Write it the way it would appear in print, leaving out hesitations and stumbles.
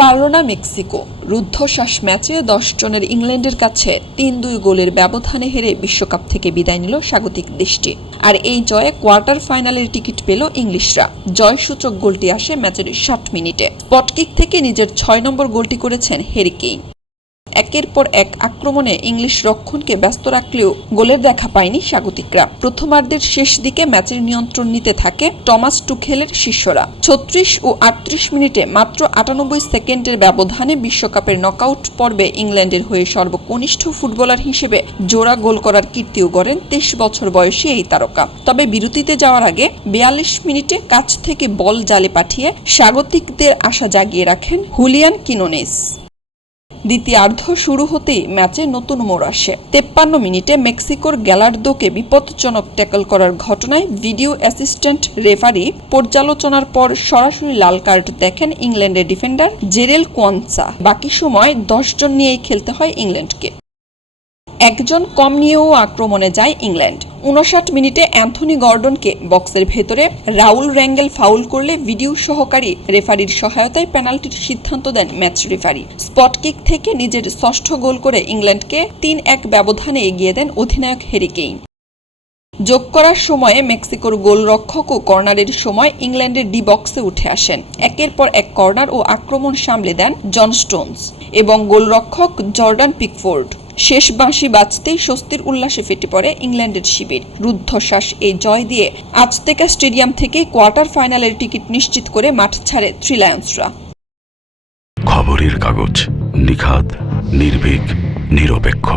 পারল না মেক্সিকো। রুদ্ধশ্বাস ম্যাচে 10 জনের ইংল্যান্ডের কাছে 3-2 গোলের ব্যবধানে হেরে বিশ্বকাপ থেকে বিদায় নিল স্বাগতিক দেশটি। আর এই জয়ে কোয়ার্টার ফাইনালের টিকিট পেল ইংলিশরা। জয়সূচক গোলটি আসে ম্যাচের 60 মিনিটে। স্পটকিক থেকে নিজের 6 নম্বর গোলটি করেছেন হ্যারি কেইন। একের পর এক আক্রমণে ইংলিশ রক্ষণকে ব্যস্ত রাখলেও গোলের দেখা পায়নি স্বাগতিকরা। প্রথমার্ধের শেষ দিকে ম্যাচের নিয়ন্ত্রণ নিতে থাকে টমাস টুখেলের শিষ্যরা। 36 ও 38 মিনিটে মাত্র 98 সেকেন্ডের ব্যবধানে বিশ্বকাপের নকআউট পর্বে ইংল্যান্ডের হয়ে সর্বকনিষ্ঠ ফুটবলার হিসেবে জোড়া গোল করার কীর্তিও গড়েন 23 বছর বয়সী এই তারকা। তবে বিরতিতে যাওয়ার আগে 42 মিনিটে কাছ থেকে বল জালে পাঠিয়ে স্বাগতিকদের আশা জাগিয়ে রাখেন হুলিয়ান কিনোনেস। দ্বিতীয়ার্ধ শুরু হতেই ম্যাচে নতুন মোড় আসে। 53 মিনিটে মেক্সিকোর গ্যালার্দোকে বিপজ্জনক ট্যাকল করার ঘটনায় ভিডিও অ্যাসিস্ট্যান্ট রেফারি পর্যালোচনার পর সরাসরি লাল কার্ড দেখেন ইংল্যান্ডের ডিফেন্ডার জেরেল কোয়ানসা। বাকি সময় 10 জন নিয়েই খেলতে হয় ইংল্যান্ডকে। একজন কম নিয়েও আক্রমণে যায় ইংল্যান্ড। 59 মিনিটে অ্যান্থনি গর্ডনকে বক্সের ভেতরে রাউল র্যাঙ্গেল ফাউল করলে ভিডিও সহকারী রেফারির সহায়তায় পেনাল্টির সিদ্ধান্ত দেন ম্যাচ রেফারি। স্পটকিক থেকে নিজের ষষ্ঠ গোল করে ইংল্যান্ডকে 3-1 ব্যবধানে এগিয়ে দেন অধিনায়ক হ্যারি কেইন। যোগ করার সময়ে মেক্সিকোর গোলরক্ষক ও কর্নারের সময় ইংল্যান্ডের ডি বক্সে উঠে আসেন। একের পর এক কর্নার ও আক্রমণ সামলে দেন জন স্টোনস এবং গোলরক্ষক জর্ডান পিকফোর্ড। শেষ বাঁশি বাজতেই স্বস্তির উল্লাসে ফেটে পড়ে ইংল্যান্ডের শিবির। রুদ্ধশ্বাস এই জয় দিয়ে আজতেকা স্টেডিয়াম থেকে কোয়ার্টার ফাইনালের টিকিট নিশ্চিত করে মাঠ ছাড়ে থ্রি লায়ন্সরা। খবরের কাগজ, নিখাত, নির্ভীক, নিরপেক্ষ।